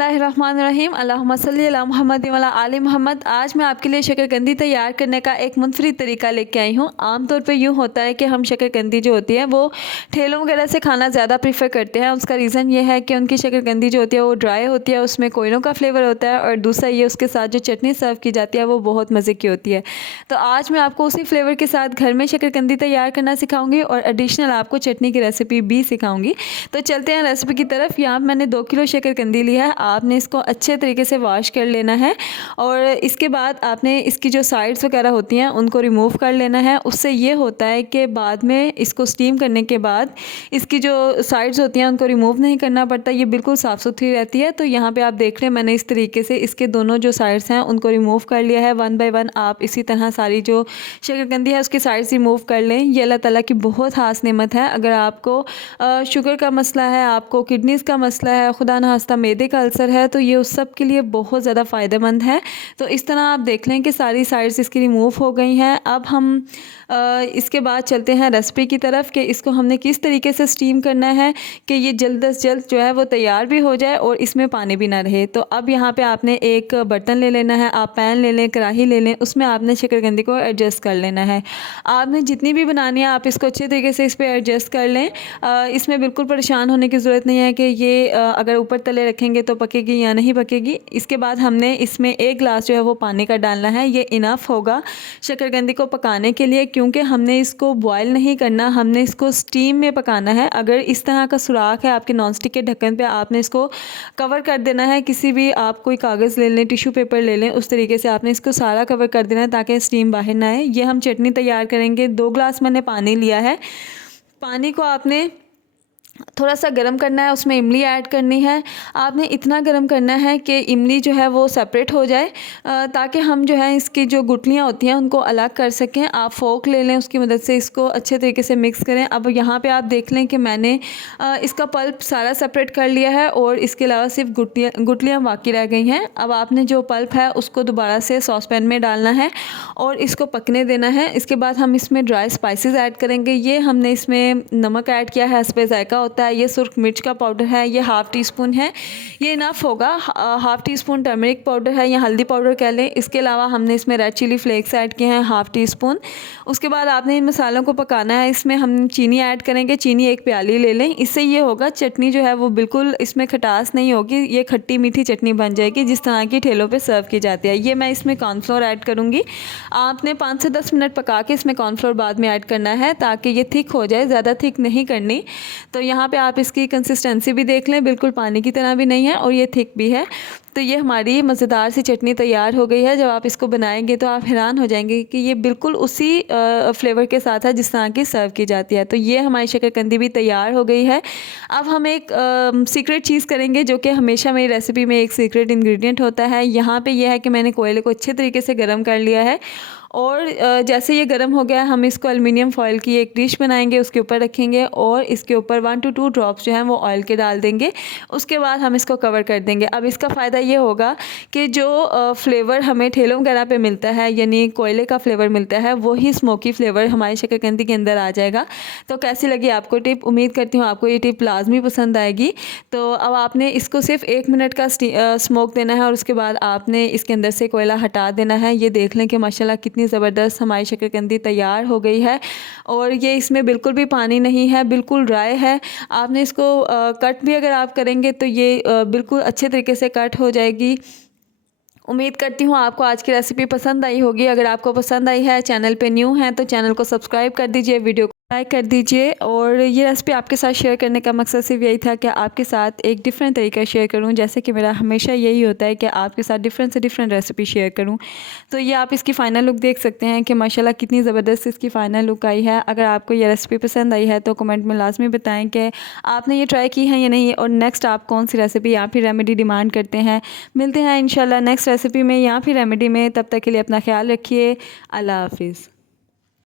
बिस्मिल्लाहिर्रहमानिर्रहीम अल्लाहुम्मा सल्ली अला मुहम्मद व अला आलि मोहम्मद। आज मैं आपके लिए शकरकंदी तैयार करने का एक मुनफरिद तरीका लेके आई हूँ। आमतौर पे यूँ होता है कि हम शकरकंदी जो होती है वो ठेलों वगैरह से खाना ज़्यादा प्रीफर करते हैं। उसका रीज़न ये है कि उनकी शकरकंदी जो होती है वो ड्राई होती है, उसमें कोयलों का फ्लेवर होता है, और दूसरा ये उसके साथ जो चटनी सर्व की जाती है वो बहुत मज़े की होती है। तो आज मैं आपको उसी फ्लेवर के साथ घर में शकरकंदी तैयार करना सिखाऊंगी और एडिशनल आपको चटनी की रेसिपी भी सिखाऊंगी। तो चलते हैं रेसिपी की तरफ। यहाँ मैंने 2 किलो शकरकंदी ली है। आपने इसको अच्छे तरीके से वॉश कर लेना है और इसके बाद आपने इसकी जो साइड्स वगैरह होती हैं उनको रिमूव कर लेना है। उससे ये होता है कि बाद में इसको स्टीम करने के बाद इसकी जो साइड्स होती हैं उनको रिमूव नहीं करना पड़ता, ये बिल्कुल साफ़ सुथरी रहती है। तो यहाँ पे आप देख रहे हैं मैंने इस तरीके से इसके दोनों जो साइड्स हैं उनको रिमूव कर लिया है। 1 बाय 1 आप इसी तरह सारी जो शकरकंदी है उसकी साइड्स रिमूव कर लें। ये अल्लाह ताला की बहुत खास नेमत है। अगर आपको शुगर का मसला है, आपको किडनीज़ का मसला है, खुदा न खास्ता मैदे का अल्सर है, तो ये उस सब के लिए बहुत ज़्यादा फ़ायदेमंद है। तो इस तरह आप देख लें कि सारी साइड्स इसकी रिमूव हो गई हैं। अब हम इसके बाद चलते हैं रेसिपी की तरफ कि इसको हमने किस तरीके से स्टीम करना है कि ये जल्द अज जल्द जो है वो तैयार भी हो जाए और इसमें पानी भी ना रहे। तो अब यहाँ पे आपने एक बर्तन ले लेना है, आप पैन ले लें, कढ़ाई ले लें, उसमें आपने शकरकंदी को एडजस्ट कर लेना है। आपने जितनी भी बनानी है आप इसको अच्छे तरीके से इस पर एडजस्ट कर लें। इसमें बिल्कुल परेशान होने की ज़रूरत नहीं है कि ये अगर ऊपर तले रखेंगे तो पकेगी या नहीं पकेगी। इसके बाद हमने इसमें 1 गिलास जो है वो पानी का डालना है। ये इनफ होगा शकरकंदी को पकाने के लिए, क्योंकि हमने इसको बॉयल नहीं करना, हमने इसको स्टीम में पकाना है। अगर इस तरह का सुराख है आपके नॉन स्टिक के ढक्कन पे, आपने इसको कवर कर देना है। किसी भी आप कोई कागज़ ले लें, टिश्यू पेपर ले लें, उस तरीके से आपने इसको सारा कवर कर देना है ताकि स्टीम बाहर ना आए। ये हम चटनी तैयार करेंगे। 2 गिलास मैंने पानी लिया है। पानी को आपने थोड़ा सा गर्म करना है, उसमें इमली ऐड करनी है। आपने इतना गर्म करना है कि इमली जो है वो सेपरेट हो जाए, ताकि हम जो है इसकी जो गुठलियाँ होती हैं उनको अलग कर सकें। आप फोक ले लें, उसकी मदद से इसको अच्छे तरीके से मिक्स करें। अब यहाँ पे आप देख लें कि मैंने इसका पल्प सारा सेपरेट कर लिया है और इसके अलावा सिर्फ गुठलियाँ बाकी रह गई हैं। अब आपने जो पल्प है उसको दोबारा से सॉस पैन में डालना है और इसको पकने देना है। इसके बाद हम इसमें ड्राई स्पाइसेस ऐड करेंगे। ये हमने इसमें नमक ऐड किया है, इस पर जायका होता है। ये सुर्ख मिर्च का पाउडर है, ये ½ टीस्पून है, ये इनफ होगा। ½ टीस्पून टर्मरिक पाउडर है या हल्दी पाउडर कह लें। इसके अलावा हमने इसमें रेड चिली फ्लेक्स ऐड किए हैं ½ टीस्पून। उसके बाद आपने इन मसालों को पकाना है। इसमें हम चीनी ऐड करेंगे। चीनी 1 प्याली ले लें। इससे ये होगा चटनी जो है वो बिल्कुल इसमें खटास नहीं होगी, ये खट्टी मीठी चटनी बन जाएगी जिस तरह की ठेलों पर सर्व की जाती है। ये मैं इसमें कॉर्नफ्लोर ऐड करूँगी। आपने 5 से 10 मिनट पका के इसमें कॉर्नफ्लोर बाद में ऐड करना है ताकि ये थिक हो जाए, ज़्यादा थिक नहीं करनी। तो यहाँ पे आप इसकी कंसिस्टेंसी भी देख लें, बिल्कुल पानी की तरह भी नहीं है और ये थिक भी है। तो ये हमारी मज़ेदार सी चटनी तैयार हो गई है। जब आप इसको बनाएंगे तो आप हैरान हो जाएंगे कि ये बिल्कुल उसी फ्लेवर के साथ है जिस तरह की सर्व की जाती है। तो ये हमारी शकरकंदी भी तैयार हो गई है। अब हम एक सीक्रेट चीज़ करेंगे जो कि हमेशा मेरी रेसिपी में एक सीक्रेट इंग्रेडिएंट होता है। यहाँ पे यह है कि मैंने कोयले को अच्छे तरीके से गर्म कर लिया है और जैसे ये गर्म हो गया हम इसको एल्युमिनियम फॉइल की एक डिश बनाएंगे, उसके ऊपर रखेंगे और इसके ऊपर 1 to 2 ड्रॉप्स जो हैं वो ऑयल के डाल देंगे। उसके बाद हम इसको कवर कर देंगे। अब इसका फ़ायदा ये होगा कि जो फ्लेवर हमें ठेलों वगैरह पे मिलता है, यानी कोयले का फ्लेवर मिलता है, वही स्मोकी फ्लेवर हमारी शकरकंदी के अंदर आ जाएगा। तो कैसी लगी आपको टिप? उम्मीद करती हूँ आपको ये टिप लाजमी पसंद आएगी। तो अब आपने इसको सिर्फ 1 मिनट का स्मोक देना है और उसके बाद आपने इसके अंदर से कोयला हटा देना है। ये देख लें कि माशाल्लाह कितनी ज़बरदस्त हमारी शकरकंदी तैयार हो गई है और ये इसमें बिल्कुल भी पानी नहीं है, बिल्कुल ड्राई है। आपने इसको कट भी अगर आप करेंगे तो ये बिल्कुल अच्छे तरीके से कट हो जाएगी। उम्मीद करती हूँ आपको आज की रेसिपी पसंद आई होगी। अगर आपको पसंद आई है, चैनल पे न्यू हैं तो चैनल को सब्सक्राइब कर दीजिए, वीडियो को लाइक कर दीजिए। और ये रेसिपी आपके साथ शेयर करने का मकसद सिर्फ यही था कि आपके साथ एक डिफरेंट तरीका शेयर करूं, जैसे कि मेरा हमेशा यही होता है कि आपके साथ डिफरेंट से डिफरेंट रेसिपी शेयर करूं। तो ये आप इसकी फ़ाइनल लुक देख सकते हैं कि माशाल्लाह कितनी ज़बरदस्त इसकी फ़ाइनल लुक आई है। अगर आपको ये रेसिपी पसंद आई है तो कमेंट में लाजमी बताएं कि आपने ये ट्राई की है या नहीं, और नेक्स्ट आप कौन सी रेसिपी या फिर रेमेडी डिमांड करते हैं। मिलते हैं इंशाल्लाह नेक्स्ट रेसिपी में या फिर रेमेडी में। तब तक के लिए अपना ख्याल रखिए। अल्लाह हाफिज़।